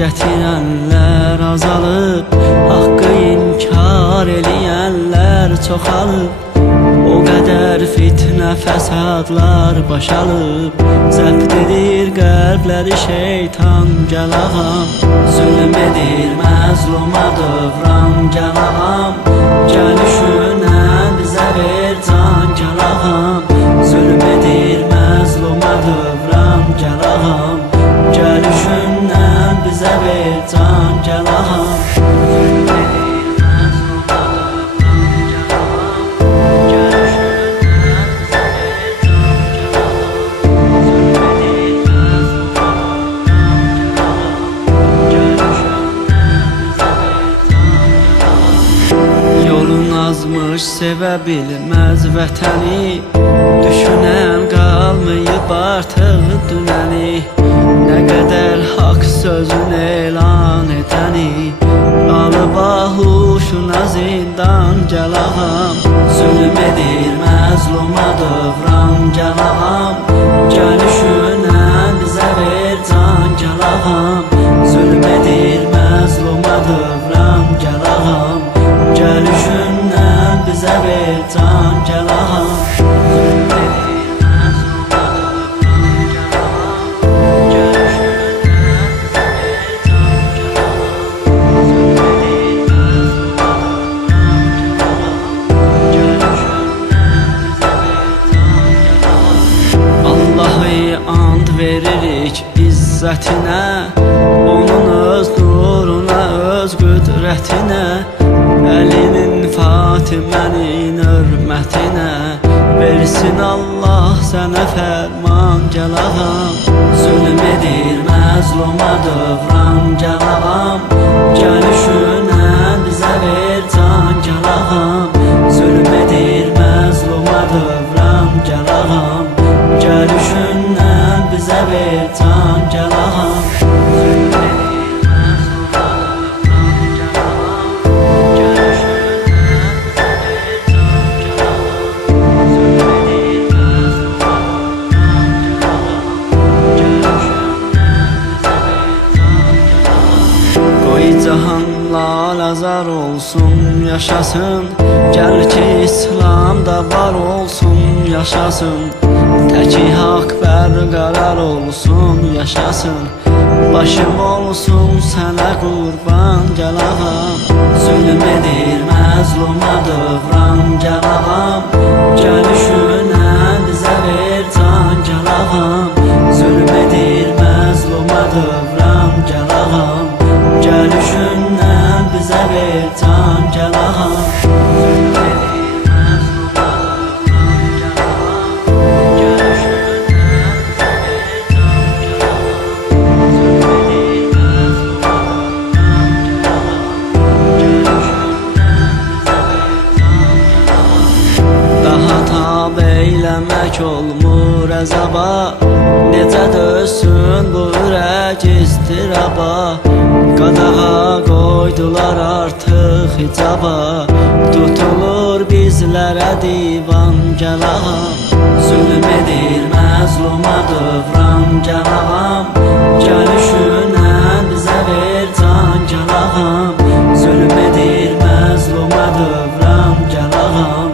gətirənlər azalıb, haqqı inkar eləyənlər çoxalıb. O qədər fitnə fəsadlar başalıb, zəbt edir qəlbləri şeytan gəl ağam. Zülm edir məzluma dövran gəl ağam, gəlişinən bizə ver can gəl ağam. Zülm edir məzluma dövran gəl ağam, gəlişinən bizə ver can gəl ağam. Azmış sevə bilməz vətəni, düşünən qalmayıb artıq dünəni. Nə qədər haqq sözün elan edəni, alıb ahuşuna zindan gəl ağam. Zülm edir məzluma dövran gəl ağam, gəlişinən bizə ver can gəl ağam. Zülm edir məzluma dövran gəl ağam, gəlişinən bizə ver can gəl ağam. Zülm edir məzluma dövran gəl ağam, gəlişinən bizə ver can gəl ağam. Zülm edir məzluma dövran gəl ağam, gəlişinən bizə ver can gəl ağam. Allah'a and veririk izzətinə, onun öz nuruna, öz qüdrətinə, Əlinin Fatimənin hörmətinə, versin Allah sənə fərman gəl ağam. Zülm edir məzluma dövran gəl ağam, gəlişinən bizə ver can gəl ağam. Zülm edir məzluma dövran gəl ağam, gəlişinən bizə ver can gəl ağam. Zülm edir cahanlar azar olsun, yaşasın. Gəl ki İslamda var olsun, yaşasın. Təki haqq bərqərar olsun, yaşasın. Başım olsun sənə qurban gəl ağam. Zülm edir məzluma dövran gəl ağam, gəlişinən bizə ver can gəl ağam. Zülm edir məzluma dövran gəl ağam, gəlişinən bizə ver can gəl ağam. Zülm edir məzluma dövran gəl ağam, gəlişinən bizə ver can gəl ağam. Zülm edir məzluma daha tab eyləmək olmur əzaba, necə dözsün bu ürək istiraba. Qadağa qoydular artıq hicaba, tutulur bizlərə divan gəl ağam. Zülm edir məzluma dövran gəl ağam, gəlişinən bizə ver can gəl ağam. Zülm edir məzluma dövran gəl ağam,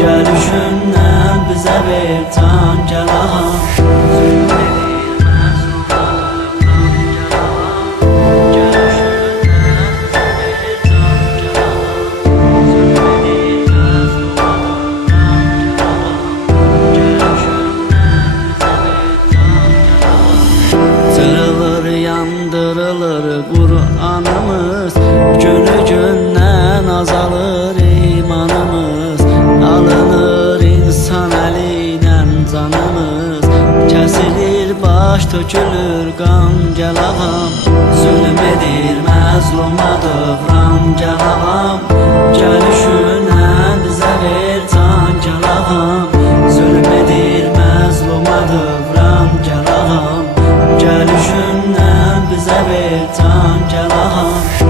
gəlişinən bizə ver can gəl ağam. Zülm edir yandırılır Qur'anımız, günü gündən azalır imanımız. Alınır insan əlinə canımız, kəsilir baş tökülür qan gəl ağam. Zülm edir məzluma dövran gəl ağam, gəlişinən bizə ver can gəl ağam. Zülm edir məzluma dövran gəl ağam, gəlişinən bizə ver can gəl ağam.